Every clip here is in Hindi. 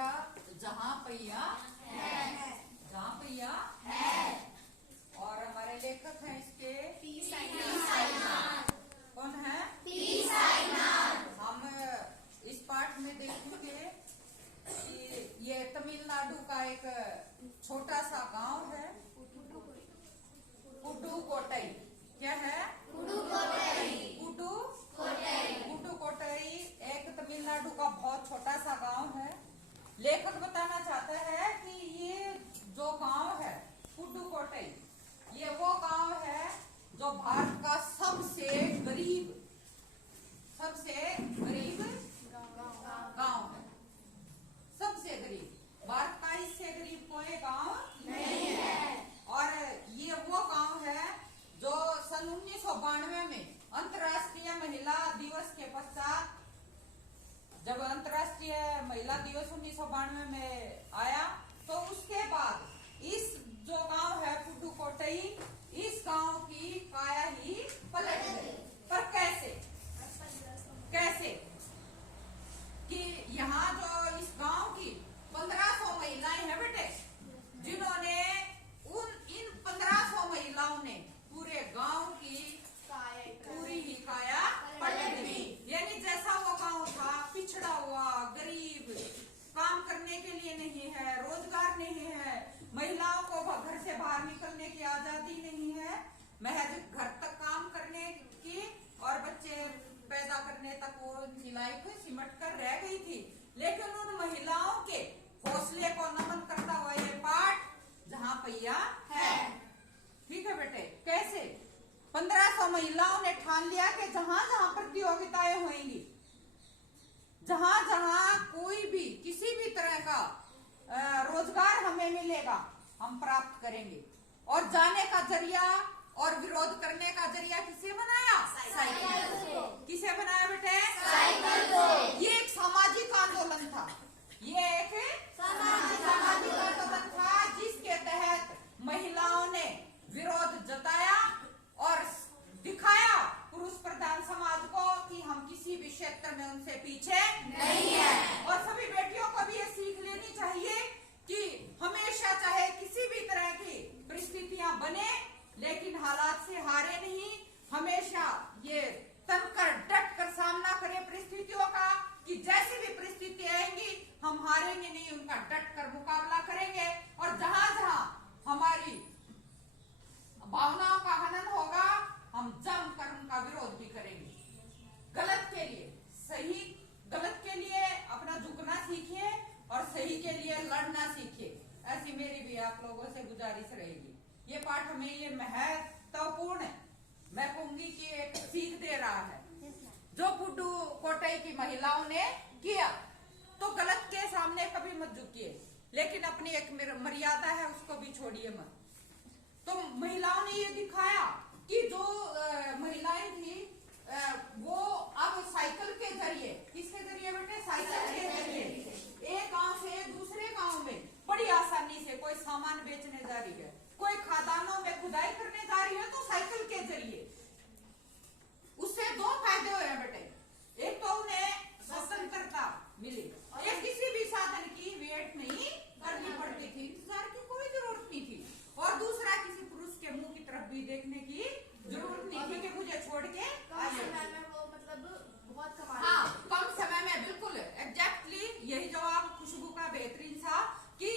मेरा जहाँ पहिया है, जहाँ पहिया है। और हमारे लेखक हैं इसके पी साईनाथ। कौन है? पी साईनाथ। हम इस पाठ में देखेंगे कि ये तमिलनाडु का एक छोटा सा गांव है पुडुकोट्टई। क्या है? पुडुकोट्टई। पुडुकोट्टई एक तमिलनाडु का बहुत छोटा सा गांव है। लेखक बताना चाहता है कि ये जो गांव है पुडुकोट्टई, ये वो गांव है जो भारत का सबसे गरीब गांव है। सबसे गरीब। भारत का इससे गरीब कोई गांव नहीं है। और ये वो गांव है जो सन 1992 में अंतर्राष्ट्रीय महिला दिवस के पश्चात, जब अंतर्राष्ट्रीय महिला दिवस 1992 में आया, तो उसके बाद इस जो गांव है पुडुकोट्टई, इस गांव की काया ही पलट गई। पर कैसे कि यहाँ जो इस गांव की 1500 महिलाएं हैं बेटे, जिन्होंने इन 1500 महिलाओं ने पूरे गांव की पूरी ही काया पलट दी। यानी जैसा वो गांव था, पिछड़ा हुआ, गरीब, काम करने के लिए नहीं है, रोजगार नहीं है, महिलाओं को घर से बाहर निकलने की आजादी नहीं है, महज घर तक काम करने की और बच्चे पैदा करने तक वो सिलाई को सिमट कर रह गई थी। लेकिन उन महिलाओं के हौसले को नमन करता हुआ ये पाठ जहाँ पहिया है। ठीक है बेटे। कैसे? 1500 महिलाओं ने ठान लिया कि जहां जहां प्रतियोगिताएं होंगी, जहां जहां कोई भी किसी भी तरह का रोजगार हमें मिलेगा, हम प्राप्त करेंगे। और जाने का जरिया और विरोध करने का जरिया किसे बनाया? साइकिल से। किसे बनाया बेटे? साइकिल से। ये एक सामाजिक आंदोलन था। ये एक सामाजिक आंदोलन था जिसके तहत महिलाओं ने विरोध जताया और दिखाया पुरुष प्रधान समाज को कि हम किसी भी क्षेत्र में उनसे पीछे नहीं है। और सभी बेटियों को भी ये सीख लेनी चाहिए कि हमेशा चाहे किसी भी तरह की परिस्थितियां बने, लेकिन हालात से हारे नहीं। हमेशा ये तनकर डट कर सामना करें परिस्थितियों का कि जैसी भी परिस्थिति आएंगी हम हारेंगे नहीं, उनका डट कर मुकाबला करेंगे। और जहां जहां हमारी भावनाओं का हनन होगा, हम जमकर उनका विरोध भी करेंगे। गलत के लिए सही, गलत के लिए अपना झुकना सीखिए और सही के लिए लड़ना सीखिए। ऐसी मेरी भी आप लोगों से गुजारिश रहेगी। ये पाठ हमें ये महत्वपूर्ण है, मैं कहूंगी कि एक सीख दे रहा है। जो पुडुकोट्टई की महिलाओं ने किया, तो गलत के सामने कभी मत झुकिए, लेकिन अपनी एक मर्यादा है उसको भी छोड़िए मत। तो महिलाओं ने ये दिखाया कि जो महिलाएं थी वो अब साइकिल के जरिए, किसके जरिए बेटे? साइकिल के जरिए एक गांव से दूसरे गांव में बड़ी आसानी से, कोई सामान बेचने जा रही है, कोई खदानों में खुदाई करने जा रही है, तो साइकिल के जरिए। उससे दो फायदे हुए बेटे। एक तो उन्हें स्वतंत्रता मिली, एक किसी भी साधन की वेट नहीं करनी पड़ती थी, इंतजार की कोई जरूरत नहीं थी। और दूसरा, किसी पुरुष के मुंह की तरफ भी देखने की जरूरत नहीं थी कि मुझे छोड़ के वो मतलब बहुत कमा। हाँ, कम समय में, बिल्कुल एग्जैक्टली यही जवाब खुशबू का बेहतरीन था कि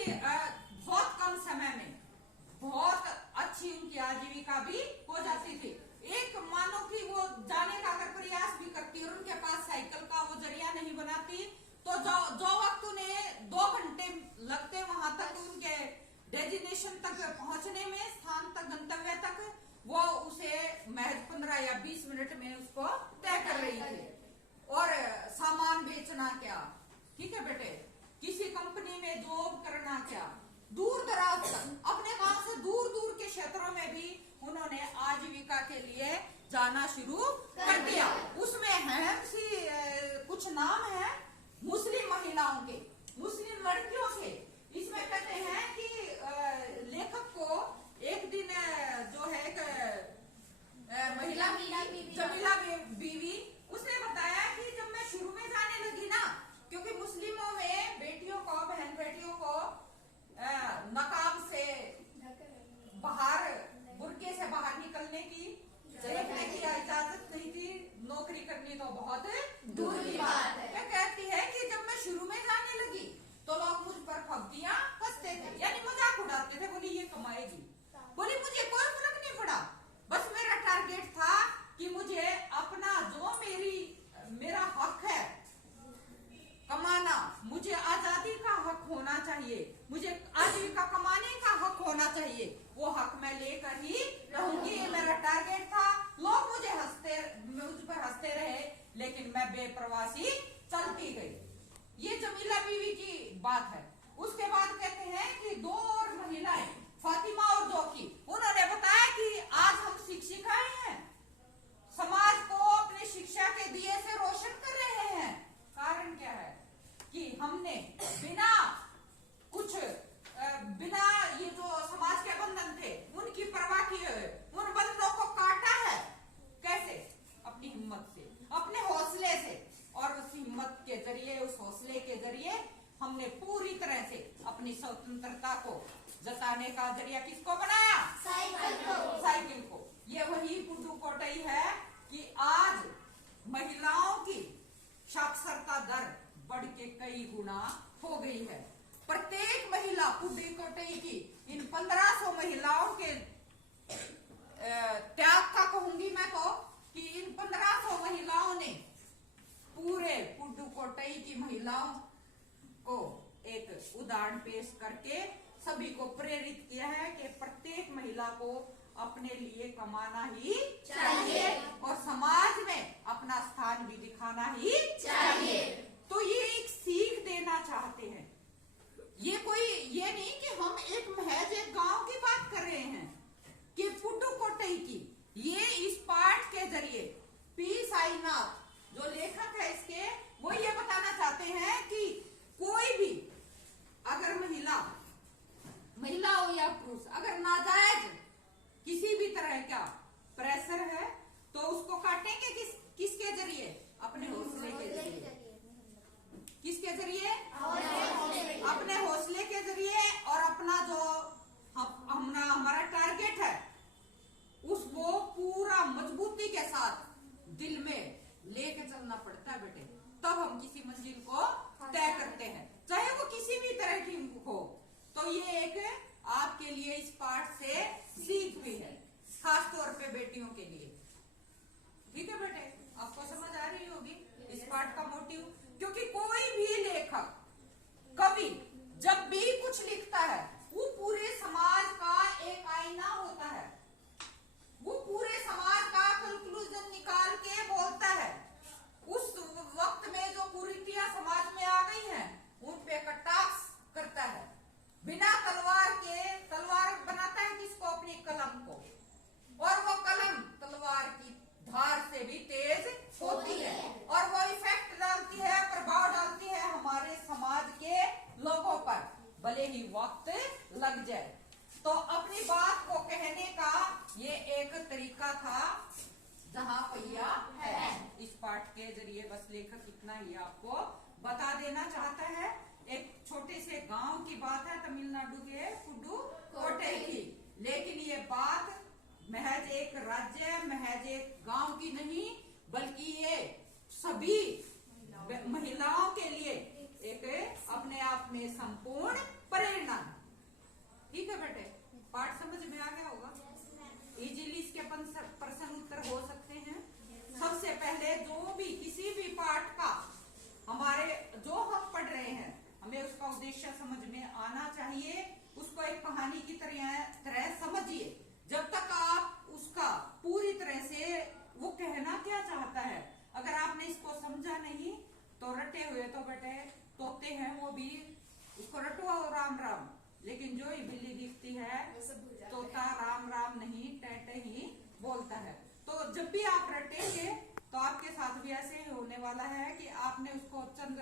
बहुत कम समय में बहुत अच्छी उनकी आजीविका भी हो जाती थी। एक मानो कि वो जाने का अगर प्रयास भी करती और उनके पास साइकिल का वो जरिया नहीं बनाती, तो जो वक्त उन्हें 2 घंटे लगते वहां तक उनके डेस्टिनेशन तक पहुंचने में, स्थान तक, गंतव्य तक, वो उसे महज 15 या 20 मिनट में उसको तय कर रही थी। और सामान बेचना क्या, ठीक है बेटे, किसी कंपनी में जॉब करना क्या, दूर दराज तक, अपने गांव से दूर दूर के क्षेत्रों में भी उन्होंने आजीविका के लिए जाना शुरू कर दिया। उसमें अहम सी कुछ नाम है मुस्लिम महिलाओं के, मुस्लिम लड़कियों के। इसमें कहते हैं कि लेखक को एक दिन जो है महिला जमीला बीवी, उसने बताया कि जब मैं शुरू में जाने लगी ना, क्योंकि मुस्लिमों में बेटियों को प्रवासी चलती गई। ये जमीला बीवी की बात है। उसके बाद कहते हैं कि दो और महिलाएं, फातिमा और जोकी, उन्होंने बताया कि आज हम शिक्षिकाएं हैं, समाज को अपने शिक्षा के दिए से रोशन कर रहे हैं। कारण क्या है कि हमने बिना ये जो समाज के बंधन थे उनकी परवाह किए हुए उन बंधनों को काटा है। कैसे? अपनी हिम्मत से, अपने हौसले से, और उस हिम्मत के जरिए, उस हौसले के जरिए हमने पूरी तरह से अपनी स्वतंत्रता को जताने का जरिया किसको बनाया? साइकिल को। ये वही पुडुकोट्टई है कि आज महिलाओं की साक्षरता दर बढ़ के कई गुना हो गई है। प्रत्येक महिला, पुडुकोट्टई की इन 1500 महिलाओं के त्याग का कहूंगी मैं तो, कि इन 1500 महिलाओं ने पूरे पुडुकोट्टई की महिलाओं को एक उदाहरण पेश करके सभी को प्रेरित किया है कि प्रत्येक महिला को अपने लिए कमाना ही चाहिए और समाज में अपना स्थान भी दिखाना ही चाहिए। तो ये एक सीख देना चाहते हैं। ये नहीं कि हम महज एक गांव की बात कर रहे हैं, कि पुडुकोट्टई की ये इस पाठ के जरिए पी साईनाथ जो लेखक है इसके, वो ये बताना चाहते हैं कि कोई भी अगर महिला हो या पुरुष, अगर नाजायज किसी भी तरह का प्रेशर है तो उसको काटेंगे किसके जरिए? अपने हौसले के जरिए। किसके जरिए? अपने हौसले के जरिए। और अपना जो हमारा टारगेट है उसको पूरा मजबूती के साथ दिल में लेके चलना पड़ता है बेटे, तब हम किसी मंजिल को तय करते हैं, चाहे वो किसी भी तरह की हो। तो ये एक आपके लिए इस पाठ से सीख भी है, खास तौर पे बेटियों के लिए। ठीक है बेटे, आपको समझ आ रही होगी इस पाठ का मोटिव। क्योंकि कोई भी लेखक, कवि जब भी कुछ लिखता है वो पूरे समाज का एक आईना होता है, वो पूरे समाज का कंक्लूजन निकाल के बोलता है। उस वक्त में जो कुरीतियां समाज में आ गई हैं उन पे कटाक्ष करता है। बिना तलवार बनाता है किसको? अपनी कलम को, और वो कलम तलवार की धार से भी तेज होती है और वो इफेक्ट डालती है, प्रभाव डालती है हमारे समाज के लोगों पर, भले ही वक्त लग जाए। तो अपनी बात को कहने का ये एक तरीका था जहां पहिया है। इस पाठ के जरिए बस लेखक इतना ही आपको बता देना चाहता है। एक छोटे से गांव की बात है, तमिलनाडु के पुडुकोट्टई की, लेकिन ये बात महज एक राज्य, महज एक गांव की नहीं, बल्कि ये सभी महिलाओं के लिए एक अपने आप में संपूर्ण प्रेरणा। ठीक है बेटे, पाठ समझ में आ गया होगा। इजीली इसके प्रश्न उत्तर हो सकते हैं। सबसे पहले जो भी किसी भी पाठ का जो हम पढ़ रहे हैं, हमें उसका उद्देश्य समझ में आना चाहिए। उसको एक कहानी की तरह समझिए। जब तक आप उसका पूरी तरह से वो कहना क्या चाहता है, अगर आपने इसको समझा नहीं तो रटे हुए तो बेटे तोते हैं, वो भी उसको रटुआ हो राम राम, लेकिन जो ही बिल्ली दिखती है तोता राम राम नहीं टैटे ही बोलता है। तो जब भी आप रटेंगे तो आपके साथ भी ऐसे ही होने वाला है कि आपने उसको चंद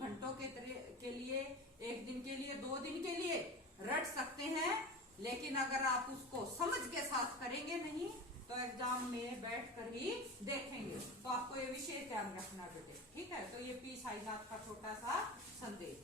घंटों के लिए, एक दिन के लिए, 2 दिन के लिए रट सकते हैं, लेकिन अगर आप उसको समझ के साथ करेंगे नहीं तो एग्जाम में बैठकर ही देखेंगे। तो आपको ये विशेष ध्यान रखना बेटे। ठीक है, तो ये पी साईनाथ का छोटा सा संदेश।